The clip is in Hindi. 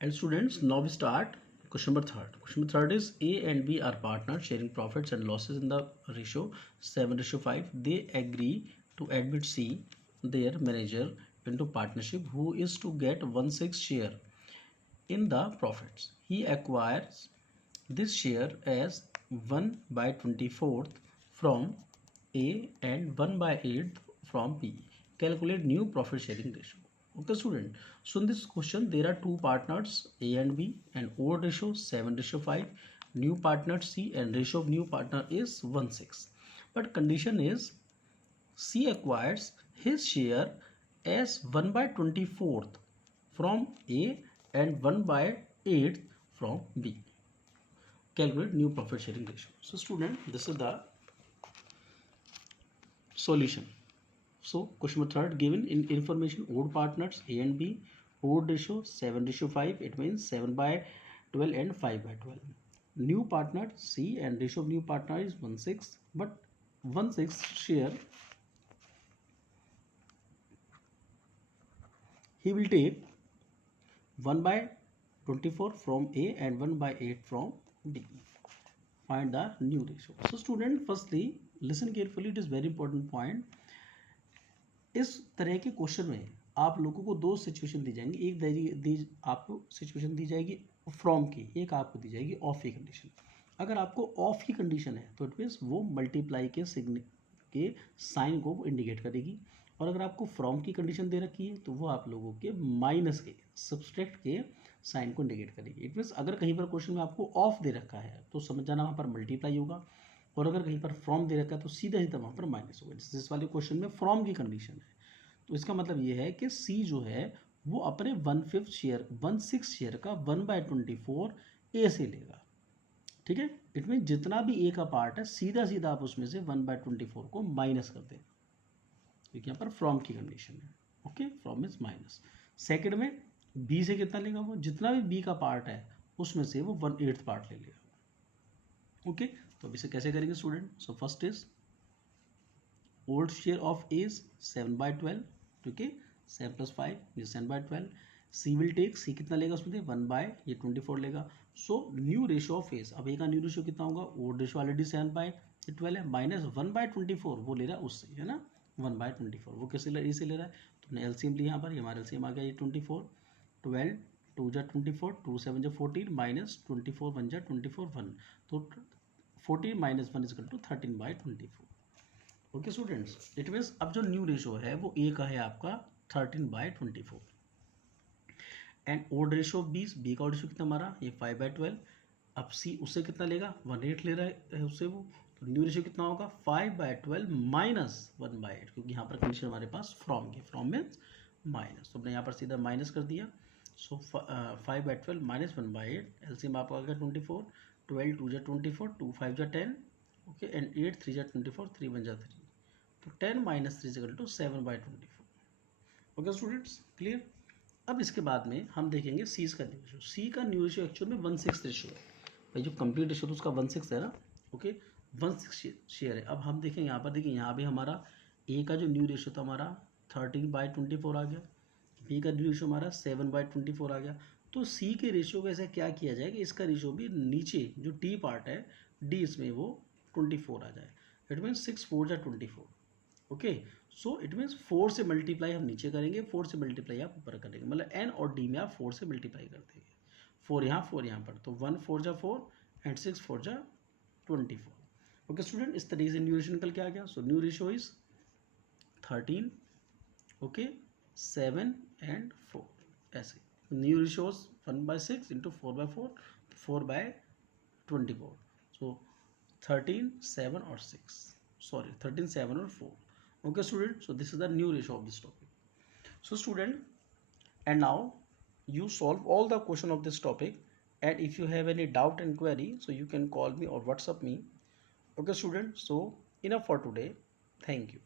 And students, now we start question number third. Question number third is A and B are partners sharing profits and losses in the ratio 7:5. They agree to admit C, their manager, into partnership, who is to get 1/6 share in the profits. He acquires this share as 1 by 24th from A and 1 by 8th from B. Calculate new profit sharing ratio. Okay, student. So in this question, there are two partners A and B, and old ratio 7:5. New partner C, and ratio of new partner is 1/6. But condition is C acquires his share as 1 by 24th from A and 1 by 8th from B. Calculate new profit sharing ratio. So student, this is the solution. So question number third, given in information odd partners A and B, odd ratio 7:5, it means 7 by 12 and 5 by 12. New partner C, and ratio of new partner is 1/6, but 1/6 share he will take 1 by 24 from A and 1 by 8 from B. Find the new ratio. So student, firstly listen carefully, it is very important point. इस तरह के क्वेश्चन में आप लोगों को दो सिचुएशन दी जाएंगी, एक आपको सिचुएशन दी जाएगी फ्रॉम की, एक आपको दी जाएगी ऑफ की कंडीशन। अगर आपको ऑफ की कंडीशन है तो इट मीन्स वो मल्टीप्लाई के साइन को इंडिकेट करेगी, और अगर आपको फ्रॉम की कंडीशन दे रखी है तो वो आप लोगों के माइनस के सब्सट्रैक्ट के साइन को इंडिकेट करेगी। इट मीन्स अगर कहीं पर क्वेश्चन में आपको ऑफ दे रखा है तो समझ जाना वहाँ पर मल्टीप्लाई होगा, और अगर कहीं पर फ्रॉम दे रखा है तो सीधा सीधा वहाँ पर माइनस होगा। जिस वाले क्वेश्चन में फ्रॉम की कंडीशन है तो इसका मतलब ये है कि सी जो है वो अपने 1/5 शेयर 1/6 शेयर का 1 by 24 ए से लेगा। ठीक है, इट मीन जितना भी ए का पार्ट है सीधा सीधा आप उसमें से 1 by 24 को माइनस कर दें, क्योंकि यहाँ पर फ्रॉम की कंडीशन है। Okay, from is minus. Second में बी से कितना लेगा, वो जितना भी बी का पार्ट है उसमें से वो 1/8 पार्ट ले लेगा। ओके, तो अब इसे कैसे करेंगे student. So first is old share of A is 7 by 12, ठीक है, 7 + 5 इज 7 by 12। C will take, C कितना लेगा उसमें 1 by 24 लेगा। So new ratio of S, अब ए का न्यू रेशियो कितना होगा, ओल्ड रेशियो ऑलरेडी 7 by 12 है, माइनस 1 by 24 वो ले रहा है उससे, है ना, 1 by 24 वो कैसे ए से ले रहा है, तो हमने एलसीएम लिया यहाँ पर, ये हमारा एलसीएम आ गया ये 24, 12 2 जा 24, 2 7 जा 14, माइनस 24 1 जा 24 1, तो 14 minus 1 is 13 by 24। Okay students, it means अब जो न्यू रेशियो है वो ए का है आपका 13 by 24, and old ratio 20, B का रेशियो कितना हमारा ये 5 by 12। अब सी उससे कितना लेगा 1/8 ले रहा है उससे वो, तो न्यू रेशियो कितना होगा 5 by 12 माइनस 1 by 8, क्योंकि यहाँ पर कंडीशन हमारे पास फ्रॉम की, फ्रॉम मीन्स माइनस, तो हमने यहाँ पर सीधा माइनस कर दिया। सो 5 by 12 माइनस 1 by 8, एलसीएम आपका आ गया 24, 12 2 जा 24, 2 5 जा 10, ओके, एंड 8 3 जा 24, 3 1 जा 3, तो 10 minus 3 equal to 7 by 24। Okay students, clear. अब इसके बाद में हम देखेंगे सी का न्यू रेशियो। सी का न्यू रेशियो एक्चुअल में 1/6 रेशियो है भाई, जो कंप्लीट रेशियो तो उसका 1/6 है ना। ओके, 1/6 शेयर है। अब हम देखें यहाँ पर, देखिए यहाँ भी हमारा ए का जो न्यू रेशियो था हमारा 13 by 24 आ गया, बी का न्यू रेशियो हमारा 7 by 24 आ गया। तो सी के रेशियो को ऐसा क्या किया जाए कि इसका रेशियो भी नीचे जो टी पार्ट है डी, इसमें वो 24 आ जाए। इट मीन 6 4 जा 24। ओके, सो इट मीन्स 4 से मल्टीप्लाई हम नीचे करेंगे, 4 से मल्टीप्लाई आप ऊपर करेंगे, मतलब एन और डी में आप 4 से मल्टीप्लाई कर देंगे, 4 यहाँ 4 यहाँ पर, तो 1 4 जा 4 एंड 6 4 जा 24। ओके स्टूडेंट, इस तरीके से न्यू रेशियो निकल के आ गया। सो new ratio is 13, okay, 7 and 4, ऐसे न्यू रेशियोज 1/6 इंटू 4/4, 4/24, सो 13 7 और 6, sorry 13 7 or 4। okay student, so this is the new ratio of this topic। so student, and now you solve all the question of this topic, and if you have any doubt and query, so you can call me or WhatsApp me। okay student, so enough for today, thank you।